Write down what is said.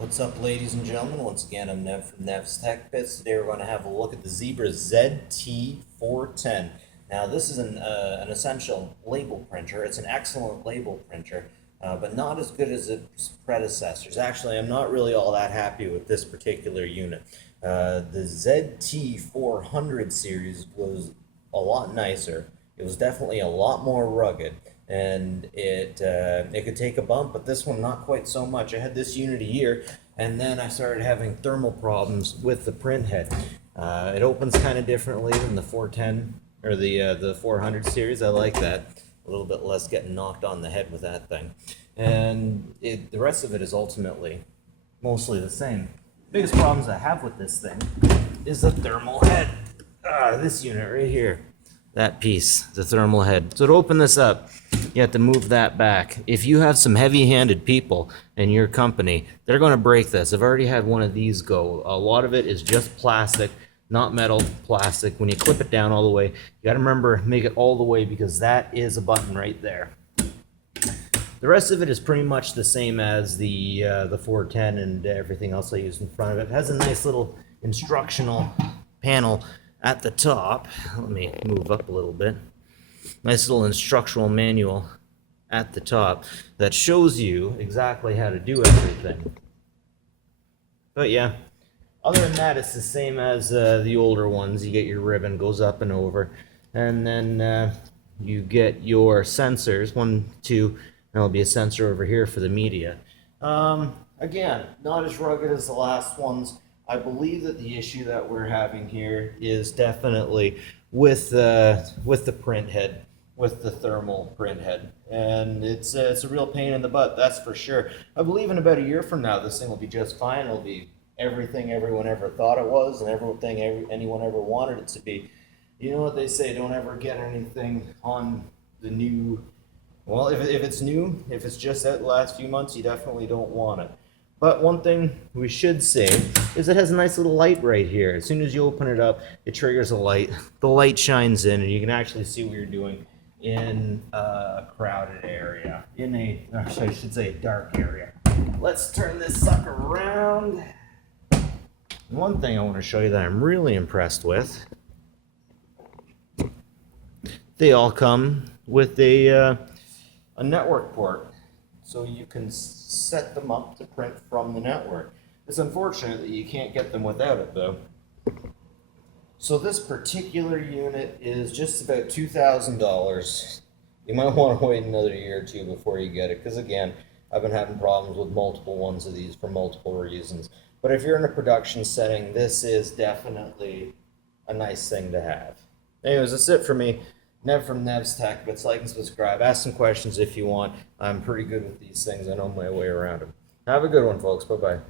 What's up, ladies and gentlemen? Once again, I'm Nev from Nev's Tech Bits. Today we're going to have a look at the Zebra ZT410. Now, this is an essential label printer. It's an excellent label printer, but not as good as its predecessors. Actually, I'm not really all that happy with this particular unit. The ZT400 series was a lot nicer. It was definitely a lot more rugged, and it could take a bump, but this one not quite so much. I had this unit a year, and then I started having thermal problems with the print head. It opens kind of differently than the 410 or the 400 series. I like that. A little bit less getting knocked on the head with that thing. And the rest of it is ultimately mostly the same. Biggest problems I have with this thing is the thermal head. This unit right here. That piece, the thermal head. So to open this up, you have to move that back. If you have some heavy-handed people in your company, they're going to break this. I've already had one of these go. A lot of it is just plastic, not metal, plastic. When you clip it down all the way, you got to remember, make it all the way, because that is a button right there. The rest of it is pretty much the same as the 410 and everything else I use in front of it. It has a nice little instructional panel at the top. Let me move up a little bit. Nice little instructional manual at the top that shows you exactly how to do everything. But yeah, other than that, it's the same as the older ones. You get your ribbon, goes up and over, and then you get your sensors, 1, 2, and there'll be a sensor over here for the media. Again, not as rugged as the last ones. I believe that the issue that we're having here is definitely with the print head, with the thermal print head, and it's a real pain in the butt, that's for sure. I believe in about a year from now, this thing will be just fine. It'll be everything everyone ever thought it was, and everything anyone ever wanted it to be. You know what they say? Don't ever get anything on the new. Well, if it's new, if it's just out the last few months, you definitely don't want it. But one thing we should say is it has a nice little light right here. As soon as you open it up, it triggers a light. The light shines in, and you can actually see what you're doing in a crowded area. Actually, I should say a dark area. Let's turn this sucker around. One thing I want to show you that I'm really impressed with, they all come with a network port. So you can set them up to print from the network. It's unfortunate that you can't get them without it, though. So this particular unit is just about $2,000. You might want to wait another year or two before you get it, because again, I've been having problems with multiple ones of these for multiple reasons. But if you're in a production setting, this is definitely a nice thing to have. Anyways, that's it for me. Nev from Nev's Tech Bits. Like and subscribe. Ask some questions if you want. I'm pretty good with these things. I know my way around them. Have a good one, folks. Bye-bye.